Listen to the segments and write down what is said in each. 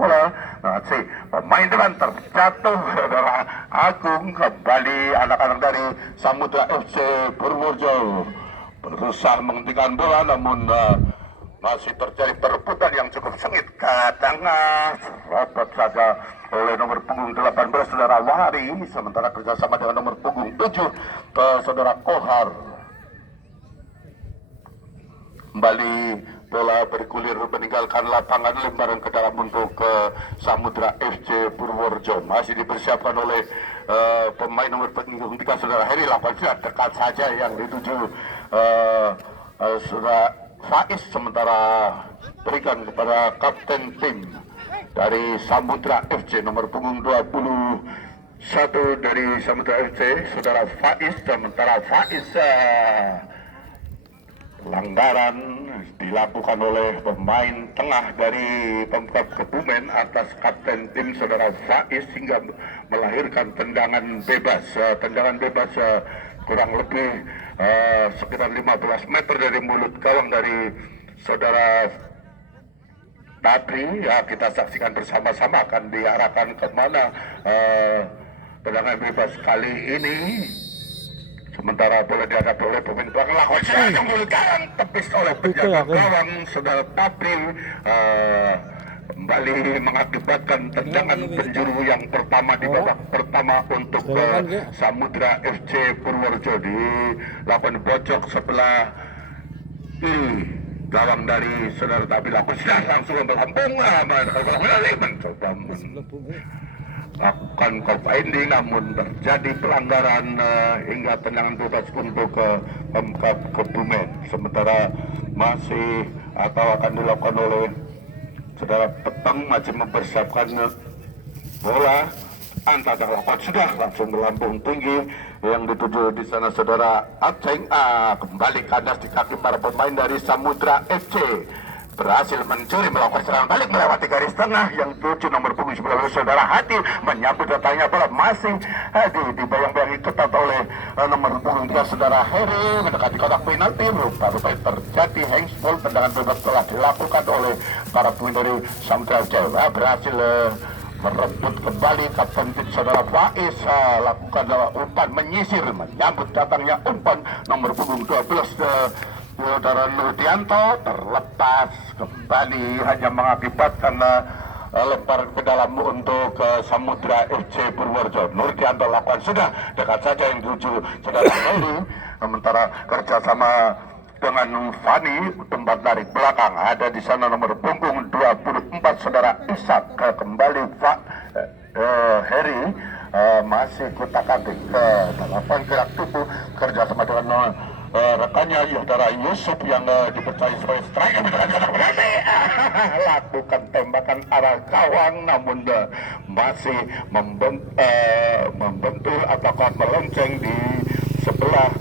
bola. Nah, si pemain depan terjatuh, saudara Agung. Kembali anak-anak dari Samudra FC Purworejo berusaha menghentikan bola, namun masih terjadi perebutan yang cukup sengit ke tengah. Robot saja oleh nomor punggung 18 saudara Wahari, sementara kerjasama dengan nomor punggung 7 saudara Kohar. Kembali bola bergulir meninggalkan lapangan, lemparan ke dalam untuk ke Samudra FC Purworejo. Masih dipersiapkan oleh pemain nomor punggung 3 saudara Heri. Lakukan sudah dekat saja yang dituju saudara Faiz, sementara berikan kepada kapten tim dari Samudra FC nomor punggung 21 dari Samudra FC saudara Faiz. Sementara Faiz pelanggaran dilakukan oleh pemain tengah dari Pemkab Kebumen atas kapten tim saudara Faiz hingga melahirkan tendangan bebas. Tendangan bebas kurang lebih sekitar 15 meter dari mulut gawang dari saudara Tatri. Ya, kita saksikan bersama-sama akan diarahkan kemana tendangan bebas kali ini. Sementara bola dihadapi oleh pemain belakang, lakukan serangan mulut gawang, tepis oleh penjaga gawang saudara Tatri. Kembali mengakibatkan tendangan penjuru yang pertama di babak pertama untuk Samudra FC Purworejo. Dilakukan bocok sebelah kiri gawang dari saudara Tabi. Lakukan sudah langsung melambung, mencoba melakukan co-finding, namun terjadi pelanggaran hingga tendangan bebas untuk Pemkab Kebumen. Sementara masih atau akan dilakukan oleh saudara Petang, masih mempersiapkan bola. Antara lakukan sudah langsung melambung tinggi yang dituju di sana saudara Aceng. Kembali kandas di kaki para pemain dari Samudra FC. Berhasil mencuri, melakukan serangan balik melewati garis tengah yang tujuh nomor punggung 19 saudara Hati menyambut datangnya bola. Masih dibayang-bayangi ketat oleh nomor punggung 3 saudara Heri mendekati kotak penalti. Rupa-rupa terjadi handsball. Tendangan bebas telah dilakukan oleh para pemain dari Samudra Jawa. Berhasil merebut kembali kapten tim saudara Faiz. Lakukan umpan menyisir menyambut datangnya umpan nomor punggung 12 saudara Nurdianto. Terlepas kembali hanya mengakibatkan lemparan ke dalam untuk Samudra FC Purworejo. Nurdianto lakukan sudah dekat saja yang tuju saudara Heri. Sementara kerjasama dengan Fani, tempat tarik belakang ada di sana nomor punggung 24 saudara Ishak. Kembali Heri masih kutak-atik ke dalaman gerak tubuh kerjasama dengan rekannya saudara Yusuf yang dipercaya sebagai striker. Lakukan tembakan arah gawang, namun masih membentur ataukah melenceng di sebelah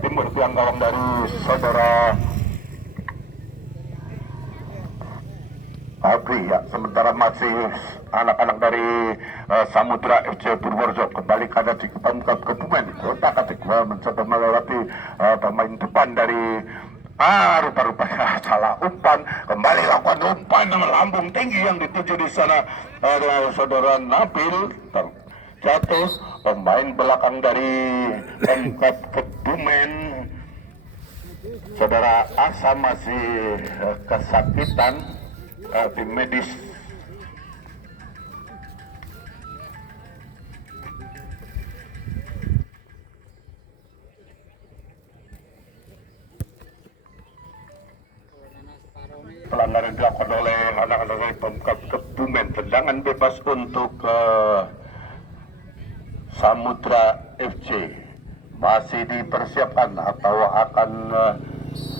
timur tiang gawang dari saudara Abri. Ya, sementara masih anak-anak dari Samudra FC Purworejo kembali kada di Pemkab Kebumen. Kotak-atik mencoba melewati pemain depan dari rupa-rupanya salah umpan. Kembali lakukan umpan melambung tinggi yang dituju di sana adalah saudara Nabil. Terjatuh pemain belakang dari Pemkab Kebumen saudara Asa masih kesakitan. Tim medis pelanggaran dilakukan oleh anak-anak dari Pemkab Kebumen. Tendangan bebas untuk Samudra FC masih dipersiapkan atau akan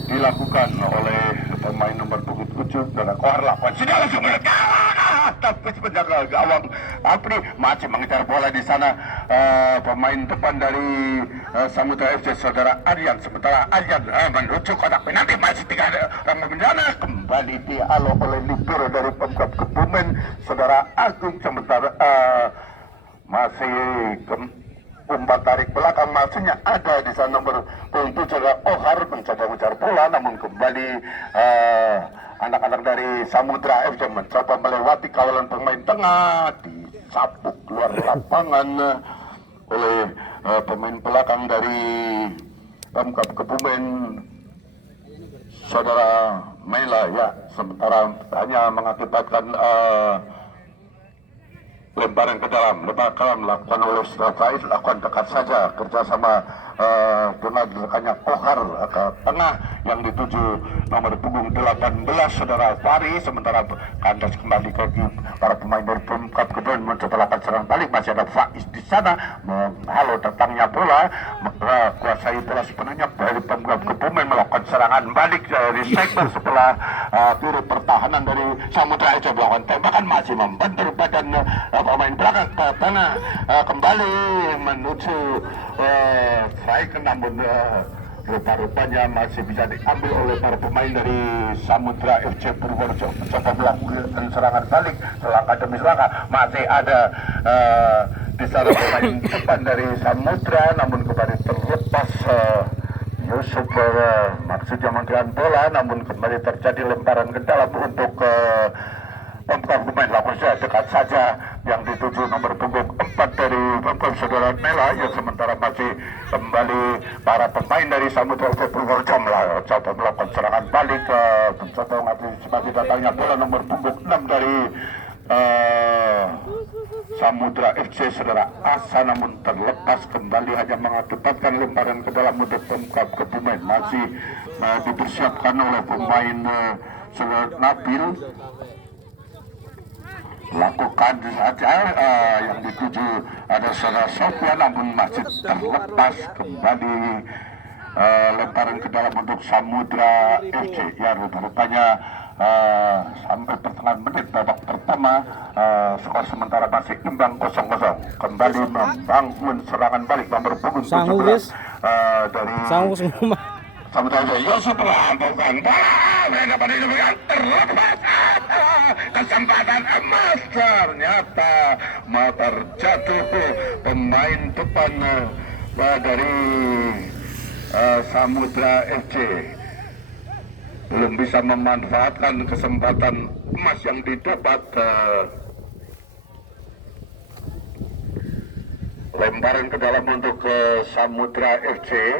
dilakukan oleh pemain nomor punggung 7 dan Kohar. Lakukan sudah langsung tapi penjaga gawang Apri masih mengejar bola di sana. Pemain depan dari Samudra FC saudara Aryan. Sementara Aryan menuju kotak penalti, masih 3 orang bencana. Kembali dialo oleh libero dari Pemkab Kebumen saudara Agung. Sementara masih umpan tarik belakang maksudnya ada di sana nomor 7 adalah Ohar mencoba mencari bola, namun kembali anak-anak dari Samudra FC mencoba melewati kawalan pemain tengah, disapuk keluar lapangan oleh pemain belakang dari Pemkab Kebumen, saudara Mela, ya, sementara hanya mengakibatkan lemparan ke dalam lakukan oleh Faiz, lakukan dekat saja kerjasama dengan rekannya Kohar ke tengah yang dituju nomor punggung 18 saudara Fari, sementara kandas kembali ke para pemain dari Pemkab Kebumen mencoba lakukan serangan balik, masih ada Faiz di sana menghalau datangnya bola, kuasai bola sepenuhnya dari Pemkab Kebumen melakukan serangan balik dari segmen setelah kiri pertahanan dari Samudra FC melakukan tembakan, masih membentur badan pemain belakang ke tengah, kembali menuju strike, namun rupa-rupanya masih bisa diambil oleh para pemain dari Samudra FC Purworejo, mencoba melakukan serangan balik selangkah demi selangkah, masih ada di sana pemain depan dari Samudra, namun kembali terlepas Yusuf maksudnya menggelar bola, namun kembali terjadi lemparan ke dalam untuk Pemkab pemain lakukan dekat saja yang dituju nomor punggung 4 dari Pemkab saudara Mela, yang sementara masih kembali para pemain dari Samudra FC Purworejo coba melakukan serangan balik, mencoba mengantisipasi datangnya bola nomor punggung 6 dari Samudra FC saudara Asa, namun terlepas kembali hanya mengakibatkan lemparan ke dalam untuk Pemkab Kebumen, masih dipersiapkan oleh pemain saudara Nabil, lakukan saja yang dituju ada saudara Sofia, namun masih terlepas kembali lemparan ke dalam untuk Samudra FC, ya rupanya sampai pertengahan menit babak pertama skor sementara masih imbang 0-0, kembali membangun serangan balik nomor punggung 17 dari Samudra FC. Yusuf melampaukan bola, mereka pada ini terlepas kesempatan emas, ternyata terjatuh pemain depan dari Samudra FC belum bisa memanfaatkan kesempatan emas yang didapat. Lemparan ke dalam untuk Samudra FC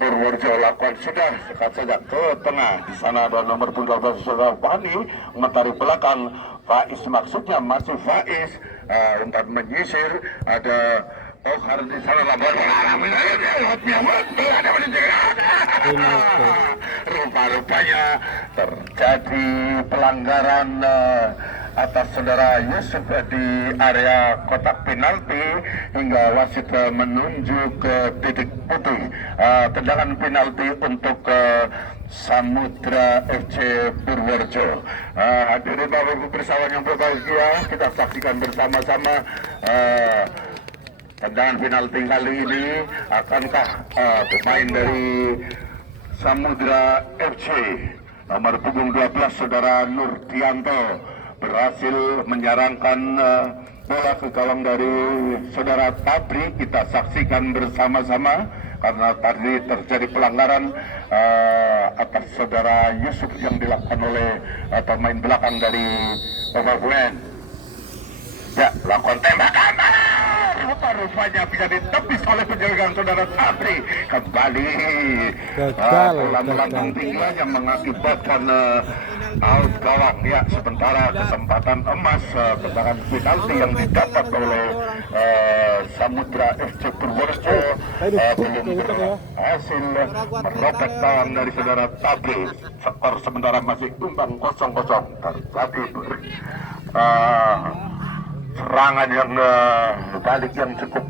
Purworejo lakukan sudah dekat saja ke tengah, di sana ada nomor 12 saudara Fani menarik belakang Faiz, maksudnya masih Faiz untuk menyisir, ada Ohar di sana, rupa-rupanya terjadi pelanggaran atas saudara Yusuf di area kotak penalti hingga wasit menunjuk ke titik putih, tendangan penalti untuk Samudra FC Purworejo. Hadirin Bapak Ibu bersama yang berbahagia, kita saksikan bersama-sama tendangan penalti kali ini. Akankah pemain dari Samudra FC nomor punggung 12 saudara Nurdianto berhasil menyarankan bola ke gawang dari saudara Tabri? Kita saksikan bersama-sama karena tadi terjadi pelanggaran atas saudara Yusuf yang dilakukan oleh pemain belakang dari Pemkab. Ya, lakukan tembakan, rupanya bisa ditepis oleh penjagaan saudara Tabri. Kembali bola melambung tinggi yang mengakibatkan out gawang, ya, sementara kesempatan emas tendangan penalti yang didapat oleh Samudra FC Purworejo belum berhasil merobek tangan dari saudara Tabri. Skor sementara masih imbang 0-0. Terjadi serangan yang balik yang cukup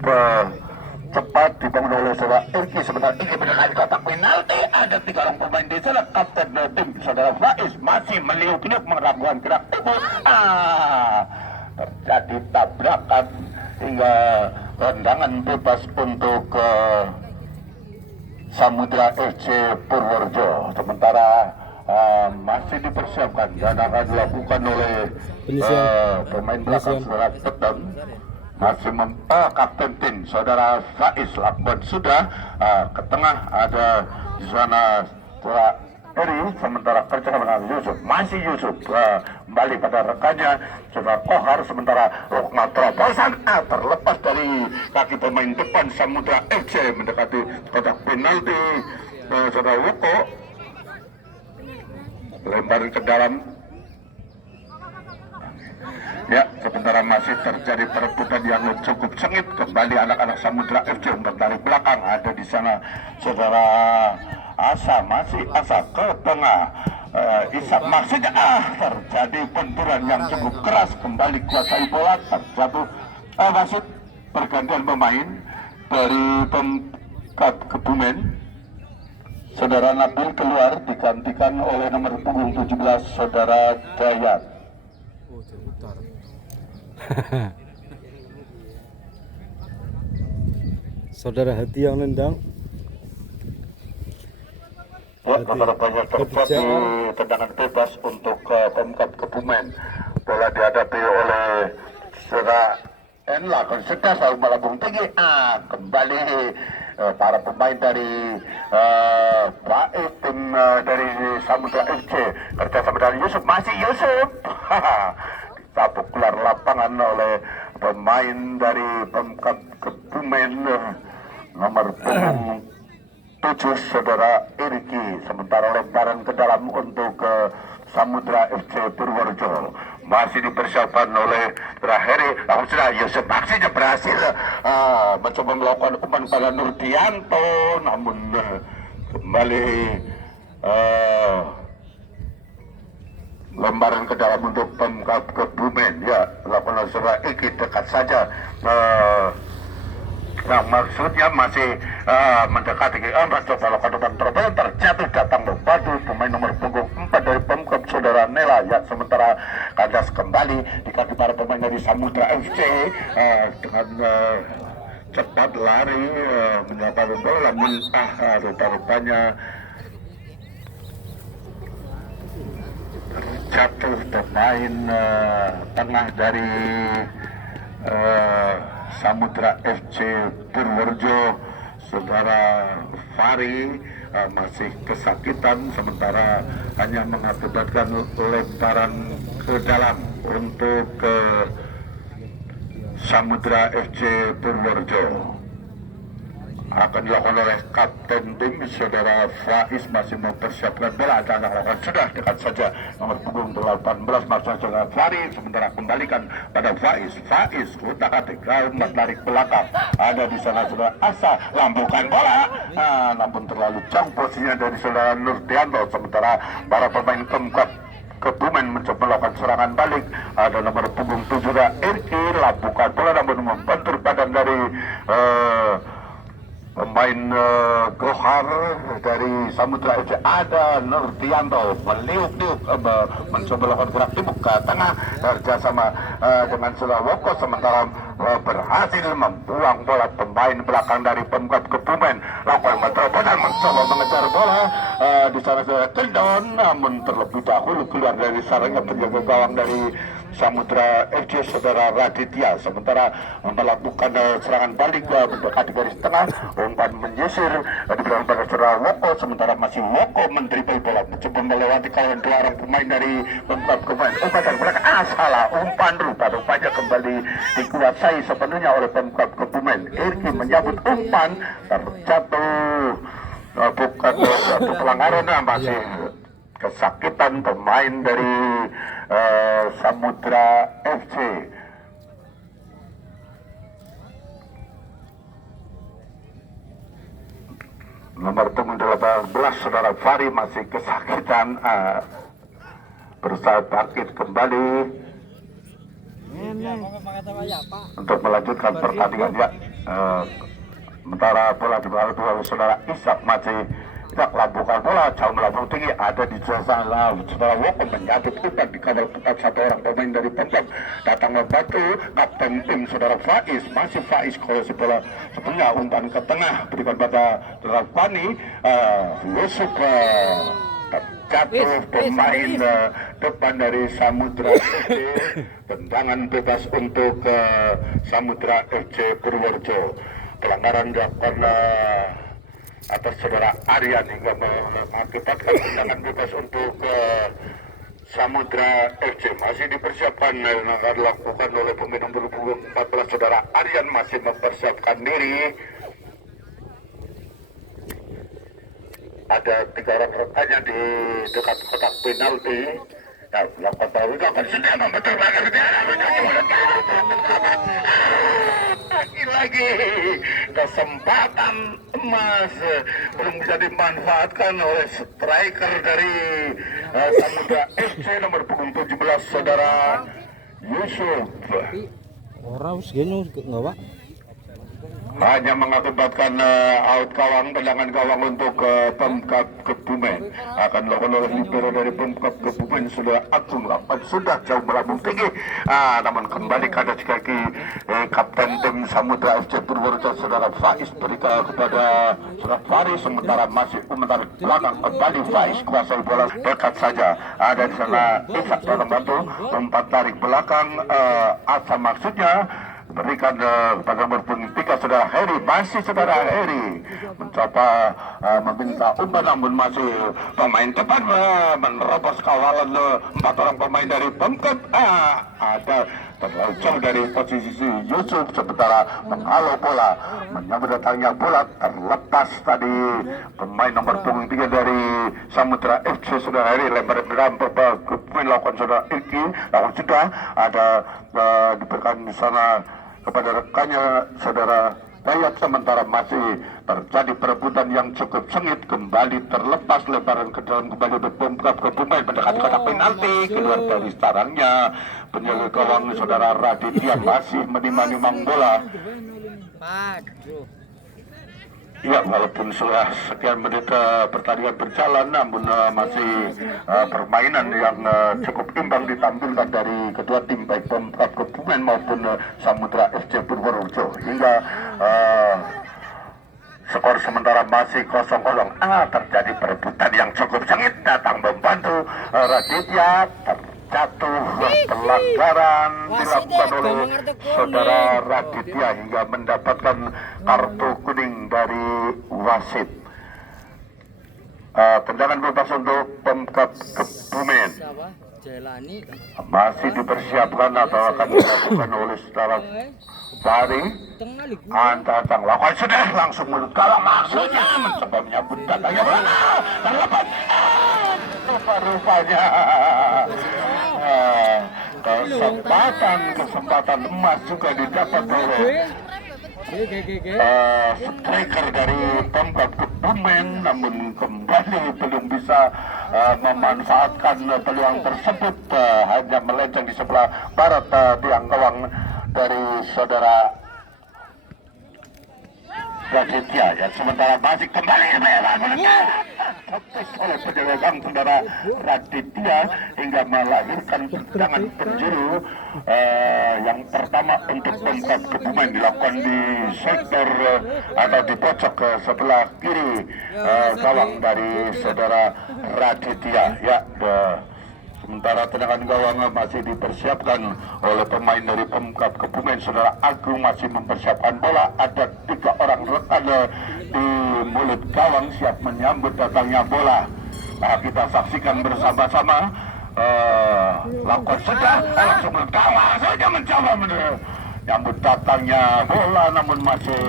cepat dibangun oleh saudara Irki, sebentar ini mengenai kotak penalti, ada 3 orang pemain di sana, kapten tim saudara Faiz masih meliuk-liuk melakukan gerak tubuh, terjadi tabrakan hingga tendangan bebas untuk Samudra FC Purworejo. Sementara masih dipersiapkan dan akan dilakukan oleh pemain belakang saudara Teton masih kapten tim saudara Faiz Lakban sudah ke tengah ada di sana saudara Eri, sementara kerja dengan Yusuf, masih Yusuf kembali pada rekannya saudara Kohar, sementara Rokma terobosan terlepas dari kaki pemain depan Samudra FC mendekati kotak penalti. Saudara Woko lempar ke dalam. Ya, sementara masih terjadi perebutan yang cukup sengit. Kembali anak-anak Samudra FC dari belakang. Ada di sana saudara Asa, masih Asa ke tengah. Isak maksudnya terjadi benturan yang cukup keras. Kembali kuasai bola, terjatuh wasit. Pergantian pemain dari Pemkab Kebumen. Saudara Nabil keluar digantikan oleh nomor punggung 17 saudara Dayat. Oh, terputar. Saudara Hati yang nendang. Ya, banyak terjadi tendangan bebas untuk Pemkab Kebumen. Bola dihadapi oleh saudara Enla, Konsekta selalu melambung tinggi. Kembali para pemain dari baik tim dari Samudra FC kerja sama dengan Yusuf, masih Yusuf ditabuk keluar lapangan oleh pemain dari Pemkab Kebumen nomor punggung 7 saudara Iriki. Sementara lemparan ke dalam untuk Samudra FC Purworejo masih dipersiapkan oleh Heri. Namun sudah Yusuf aksinya berhasil mencoba melakukan umpan pada Nurdianto, namun kembali lemparan ke dalam untuk Pemkab Kebumen. Ya, lakukan saudara Iki dekat saja. Nah, maksudnya masih mendekati mencoba lakukan umpan terobosan, terjatuh datang membantu pemain nomor punggung 4 dari Pemkab saudara Nela. Ya, sementara kandas kembali di kaki para pemain dari Samudra FC dengan cepat lari menyapa bola, namun rupa-rupanya jatuh pemain tengah dari Samudra FC Purworejo saudara Fari masih kesakitan, sementara hanya mengakibatkan lemparan ke dalam untuk Samudra FC Purworejo. Akan dilakukan oleh kapten tim saudara Faiz, masih mempersiapkan bola. Dan sudah dekat saja nomor punggung 18 masuk saudara Fari, sementara kembalikan pada Faiz. Faiz utak-atik menarik belakang, ada di sana saudara Asa, lambungkan bola namun terlalu jauh posisinya dari saudara Nurdianto. Sementara para pemain Pemkab Kebumen mencoba melakukan serangan balik. Ada nomor punggung 7 Irki, lambungkan bola namun membentur badan dari pemain Gohar dari Samudra FC. Ada Nurdianto meliuk-liuk mencoba melakukan gerak tibuk ke tengah kerjasama dengan Sulawoko, sementara berhasil membuang bola pemain belakang dari Pemkab Kebumen. Lakukan terobosan mencoba mengejar bola di sana saudara Kendon, namun terlebih dahulu keluar dari sarangnya penjaga gawang dari Samudra FC saudara Raditya. Sementara melakukan serangan balik mendekati garis tengah, umpan menyisir di belakang pada saudara Woko, sementara masih Woko mendribble bola mencoba melewati kawan dua orang pemain dari Pemkab Kebumen. Umpan dari belakang salah umpan, rupanya kembali dikuasai sepenuhnya oleh Pemkab Kebumen. Irki menyambut umpan, terjatuh bukan satu pelanggaran, masih kesakitan pemain dari Samudra FC. Nomor punggung 18 saudara Fari masih kesakitan, berusaha bangkit kembali untuk melanjutkan pertandingan. Ya, sementara bola dibawa oleh saudara Isak, masih tidak lambungkan bola jauh melambung tinggi, ada di sana saudara Woko menyambut umpan dikawal ketat satu orang pemain dari Pemkab datang membantu kapten tim saudara Faiz. Masih Faiz kalau si bola sebelumnya umpan ke tengah berikan pada saudara Fani. Yusuf terjatuh pemain depan dari Samudra FC. Tendangan bebas untuk Samudra FC Purworejo. Pelanggaran dilakukan atas saudara Aryan hingga mengakibatkan tendangan bebas untuk Samudra FC. Masih dipersiapkan yang akan dilakukan oleh pemain nomor 14 saudara Aryan, masih mempersiapkan diri. Ada 3 orang rekannya di dekat kotak penalti. Nah, melakukan baru itu akan sudah membetul lagi kesempatan emas belum bisa dimanfaatkan oleh striker dari Samudra FC nomor punggung 17 saudara Yusuf. Orang segini nggak pak? Hanya mengakibatkan out gawang, tendangan gawang untuk Pemkab Kebumen. Akan dilakukan oleh libero dari Pemkab Kebumen, saudara Agung Lapan sudah jauh melambung tinggi. Namun kembali kandas kaki Kapten tim Samudra FC Purworejo saudara Faiz berikan kepada saudara Faris, sementara masih umpan belakang kembali Faiz kuasai bola dekat saja. Ada di sana Ishak dalam batu umpan tarik belakang Asa maksudnya berikan pada nomor 3 saudara Heri, masih saudara Heri mencoba meminta umpan, namun masih pemain depan menerobos kawalan 4 orang pemain dari Pemkab. Ada terlalu jauh dari posisi Yusuf, sementara menghalau bola, menyambut datangnya bola terlepas tadi pemain nomor 3 dari Samudra FC saudara Heri, lempar dalam pemain lakukan saudara Iki, lakukan sudah ada diberikan di sana kepada rekannya saudara Dayat, sementara masih terjadi perebutan yang cukup sengit. Kembali terlepas lemparan ke dalam kembali Pemkab Kebumen mendekat kotak penalti, keluar dari sarangnya penjaga gawang saudara Raditya masih menimang-nimang bola. Ya, walaupun sudah sekian menit pertandingan berjalan, namun masih permainan yang cukup imbang ditampilkan dari kedua tim, baik Pemkab Kebumen maupun Samudra FC Purworejo. Hingga skor sementara masih 0-0. Terjadi perebutan yang cukup sengit, datang membantu Raditya, terjatuh pelanggaran dilakukan oleh saudara Raditya hingga mendapatkan kartu kuning dari wasit. Tendangan bebas untuk Pemkab Kebumen masih dipersiapkan atau akan dilakukan oleh saudara Fahri. Antang lakukan sudah langsung mulut gawang, maksudnya mencoba menyambut datangnya bola terlepas. Rupanya kesempatan emas juga didapat oleh striker dari Pemkab Kebumen, namun kembali belum bisa memanfaatkan peluang tersebut. Hanya melenceng di sebelah barat tiang gawang dari saudara Raditya, ya, sementara masih kembali oleh penjaga gawang saudara Raditya hingga melahirkan tendangan penjuru yang pertama untuk Pemkab Kebumen, dilakukan di sektor atau di pojok ke sebelah kiri gawang dari saudara Raditya. Ya, sementara tendangan gawang masih dipersiapkan oleh pemain dari Pemkab Kebumen, saudara Agung masih mempersiapkan bola. Ada 3 orang rekan di mulut gawang siap menyambut datangnya bola. Kita saksikan bersama-sama. Lakukan sudah langsung mulut gawang saja mencoba menyambut datangnya bola, namun masih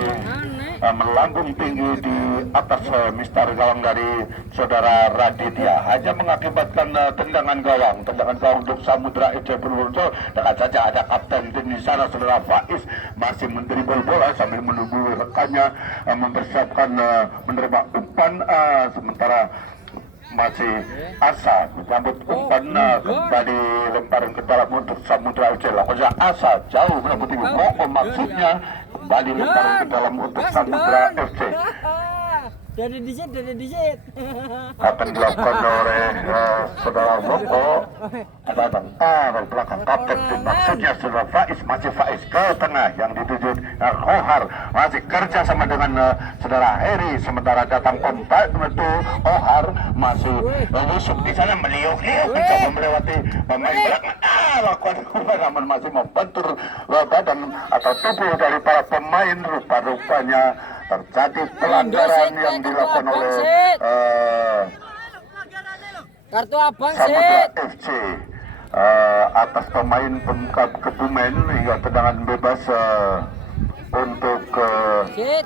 melambung tinggi di atas mistar gawang dari saudara Raditya, hanya mengakibatkan tendangan gawang untuk Samudra FC Purworejo. Dengan saja ada kapten tim di sana saudara Faiz masih mendribble bola sambil menunggu rekannya mempersiapkan menerima umpan, sementara masih Asa menyambut umpan kembali lemparan ke dalam untuk Samudra FC. Lakukan Asa jauh menyambut tinggi maksudnya kembali lemparan ke dalam untuk Samudra FC. Dari disit. akan dilakukan oleh saudara Woko. Ada dari belakang kapten tim, maksudnya saudara Faiz, masih Faiz ke tengah yang dituju Kohar, masih kerja sama dengan saudara Heri, sementara datang kompak itu Kohar masih busuk di sana meliuk-liuk mencoba melewati pemain belakang. Lakukan namun masih membentur badan atau tubuh dari para pemain. Rupa-rupanya terjadi pelanggaran yang dilakukan oleh Kartu abang Samudra Sit. FC atas pemain Pemkab Kebumen hingga tendangan bebas untuk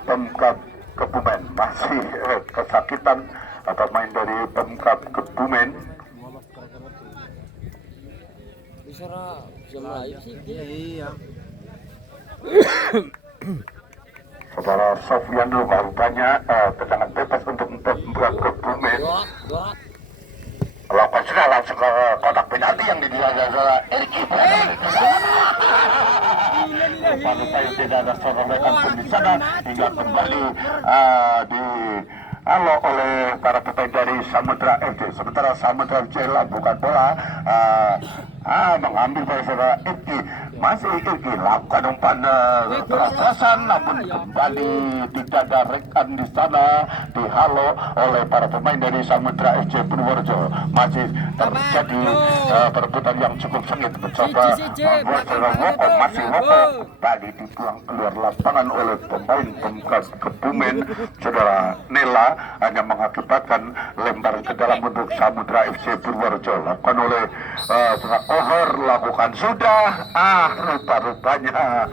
Pemkab Kebumen. Masih kesakitan pemain dari Pemkap Kebumen. Bisa Melayu sih. Iya. Saudara Sofyan rupanya tendangan bebas untuk Pemkap Kebumen. Gorak. Lakukan sudah langsung ke kotak penalti yang didilaga saudara Erki. Lupa-lupa tidak ada seorang rekan pun di sana hingga kembali di halo oleh para pemain dari Samudra FC. Sementara Samudra FC bukan bola mengambil dari saudara Erki. Masih Erki lakukan umpan keras-kerasan, namun kembali tidak ada rekan di sana dihalo oleh para pemain dari Samudra FC Purworejo. Masih terjadi perebutan yang cukup sengit mencoba membuat saudara Woko, masih Woko tadi dibuang keluar lapangan oleh pemain Pemkab Kebumen. Saudara Nela hanya mengakibatkan lempar ke dalam untuk Samudra FC Purworejo. Lakukan oleh saudara Kohar, lakukan sudah rupa-rupanya